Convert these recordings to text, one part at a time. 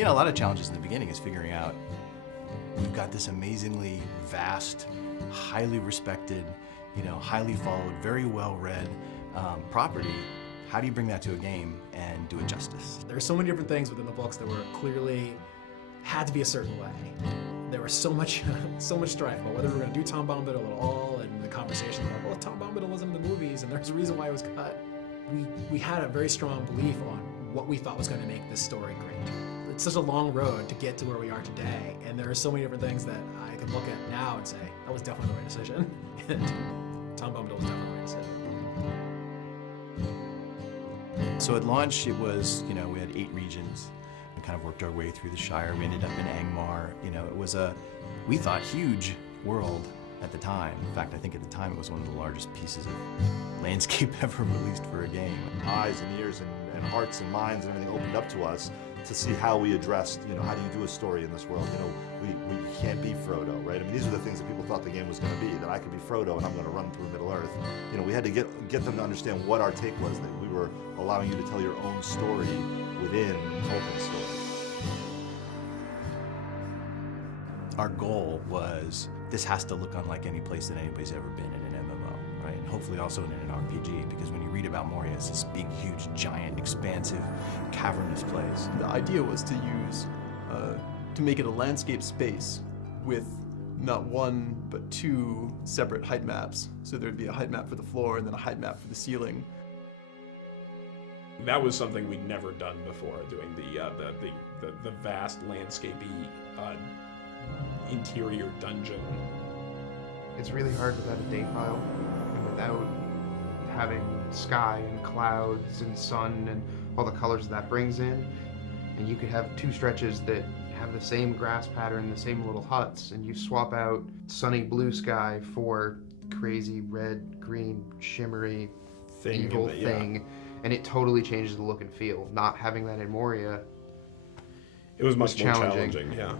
You know, a lot of challenges in the beginning is figuring out, we've got this amazingly vast, highly respected, you know, highly followed, very well-read property. How do you bring that to a game and do it justice? There are so many different things within the books that were clearly had to be a certain way. There was so much strife about whether we were going to do Tom Bombadil at all, and the conversation about, well, Tom Bombadil wasn't in the movies, and there's a reason why it was cut. We had a very strong belief on what we thought was going to make this story great. It's such a long road to get to where we are today, and there are so many different things that I can look at now and say, that was definitely the right decision, and Tom Bombadil was definitely the right decision. So at launch, it was, you know, we had 8 regions. We kind of worked our way through the Shire. We ended up in Angmar. You know, it was a, we thought, huge world at the time. In fact, I think at the time it was one of the largest pieces of landscape ever released for a game. Eyes and ears and hearts and minds and everything opened up to us to see how we addressed, you know, how do you do a story in this world? You know, we can't be Frodo, right? I mean, these are the things that people thought the game was going to be, that I could be Frodo and I'm going to run through Middle-earth. You know, we had to get them to understand what our take was, that we were allowing you to tell your own story within Tolkien's story. Our goal was, this has to look unlike any place that anybody's ever been in an MMO, right? And hopefully also in an RPG, because when you read about Moria, it's this big, huge, giant, expansive, cavernous place. The idea was to use, to make it a landscape space with not one, but 2 separate height maps. So there'd be a height map for the floor and then a height map for the ceiling. That was something we'd never done before, doing the vast landscapey interior dungeon. It's really hard without a date file and without having sky and clouds and sun and all the colors that brings in. And you could have 2 stretches that have the same grass pattern, the same little huts, and you swap out sunny blue sky for crazy red, green, shimmery, evil thing, and it totally changes the look and feel. Not having that in Moria, it was much more challenging. Yeah.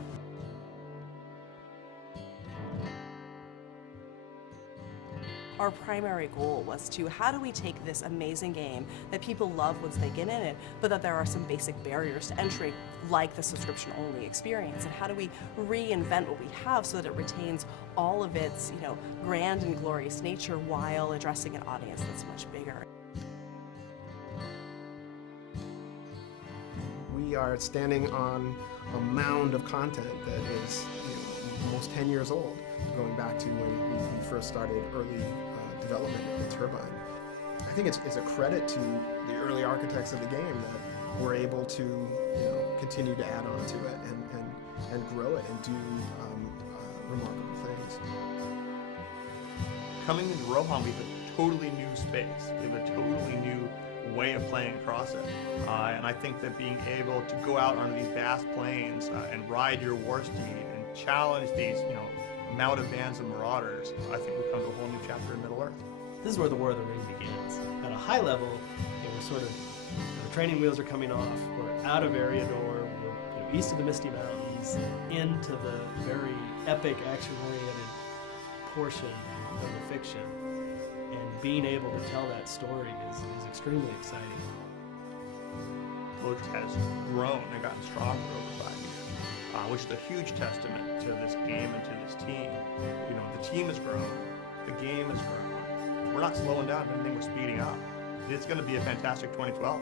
Our primary goal was to, how do we take this amazing game that people love once they get in it, but that there are some basic barriers to entry, like the subscription-only experience, and how do we reinvent what we have so that it retains all of its, you know, grand and glorious nature while addressing an audience that's much bigger. We are standing on a mound of content that is, you know, almost 10 years old, going back to when we first started early development of the Turbine. I think it's a credit to the early architects of the game that we're able to, you know, continue to add on to it and grow it and do remarkable things. Coming into Rohan, we have a totally new space. We have a totally new way of playing across it. And I think that being able to go out onto these vast plains and ride your war steed and challenge these, you know, mounted bands of marauders, I think we come to a whole new chapter in Middle-earth. This is where the War of the Ring begins. At a high level, it was sort of, the training wheels are coming off, we're out of Eriador, we're east of the Misty Mountains, into the very epic, action-oriented portion of the fiction. And being able to tell that story is extremely exciting. Loach has grown and gotten stronger over 5 years. Which is a huge testament to this game and to this team. You know, the team has grown, the game has grown. We're not slowing down, if anything, we're speeding up. It's going to be a fantastic 2012.